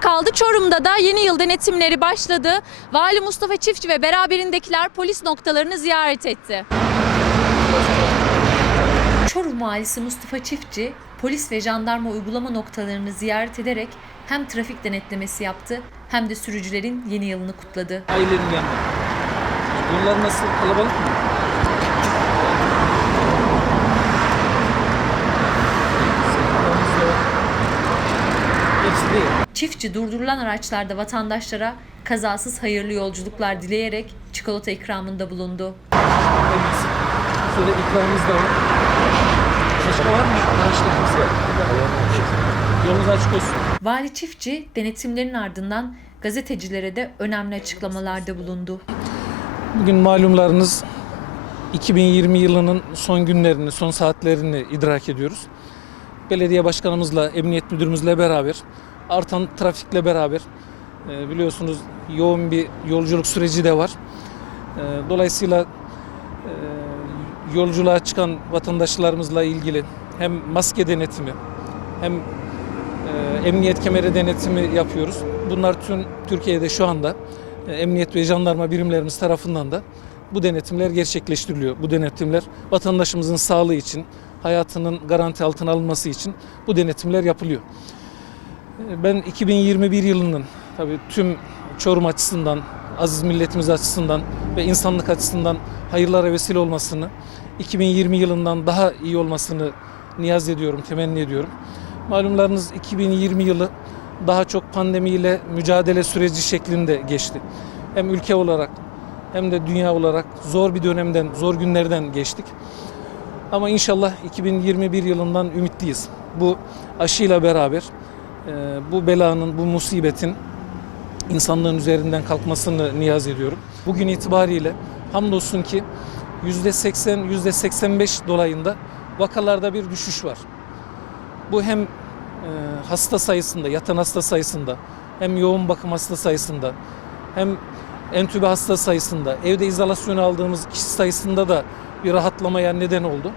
kaldı. Çorum'da da yeni yıl denetimleri başladı. Vali Mustafa Çiftçi ve beraberindekiler polis noktalarını ziyaret etti. Çorum Valisi Mustafa Çiftçi, polis ve jandarma uygulama noktalarını ziyaret ederek hem trafik denetlemesi yaptı hem de sürücülerin yeni yılını kutladı. Ailenin yanında. Yollar nasıl? Kalabalık mı? Hepsi değil. Çiftçi durdurulan araçlarda vatandaşlara kazasız hayırlı yolculuklar dileyerek çikolata ikramında bulundu. Şöyle ikramımız da var. Başka var mı? Araçta kimse yok. Yolunuz açık olsun. Vali Çiftçi denetimlerin ardından gazetecilere de önemli açıklamalarda bulundu. Bugün malumlarınız 2020 yılının son günlerini, son saatlerini idrak ediyoruz. Belediye başkanımızla, emniyet müdürümüzle beraber, artan trafikle beraber e, biliyorsunuz yoğun bir yolculuk süreci de var. E, Dolayısıyla e, yolculuğa çıkan vatandaşlarımızla ilgili hem maske denetimi hem emniyet kemeri denetimi yapıyoruz. Bunlar tüm Türkiye'de şu anda emniyet ve jandarma birimlerimiz tarafından da bu denetimler gerçekleştiriliyor. Bu denetimler vatandaşımızın sağlığı için, hayatının garanti altına alınması için bu denetimler yapılıyor. Ben 2021 yılının tabii tüm Çorum açısından, aziz milletimiz açısından ve insanlık açısından hayırlara vesile olmasını, 2020 yılından daha iyi olmasını niyaz ediyorum, temenni ediyorum. Malumlarınız 2020 yılı daha çok pandemiyle mücadele süreci şeklinde geçti. Hem ülke olarak hem de dünya olarak zor bir dönemden, zor günlerden geçtik. Ama inşallah 2021 yılından ümitliyiz. Bu aşıyla beraber bu belanın, bu musibetin insanlığın üzerinden kalkmasını niyaz ediyorum. Bugün itibariyle hamdolsun ki %80, %85 dolayında vakalarda bir düşüş var. Bu hem e, hasta sayısında, yatan hasta sayısında, hem yoğun bakım hasta sayısında, hem entübe hasta sayısında, evde izolasyon aldığımız kişi sayısında da bir rahatlamaya neden oldu.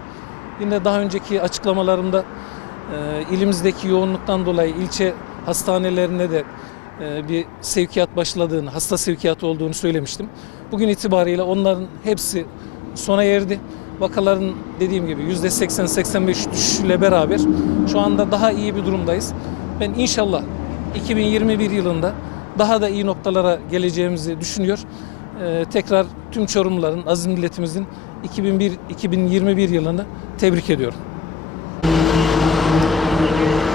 Yine daha önceki açıklamalarımda e, ilimizdeki yoğunluktan dolayı ilçe hastanelerine de e, bir sevkiyat başladığını, hasta sevkiyatı olduğunu söylemiştim. Bugün itibariyle onların hepsi sona erdi. Vakaların dediğim gibi %80-85 düşüşüyle beraber şu anda daha iyi bir durumdayız. Ben inşallah 2021 yılında daha da iyi noktalara geleceğimizi düşünüyor. Ee, tekrar tüm Çorumluların, aziz milletimizin 2001-2021 yılını tebrik ediyorum. Thank you.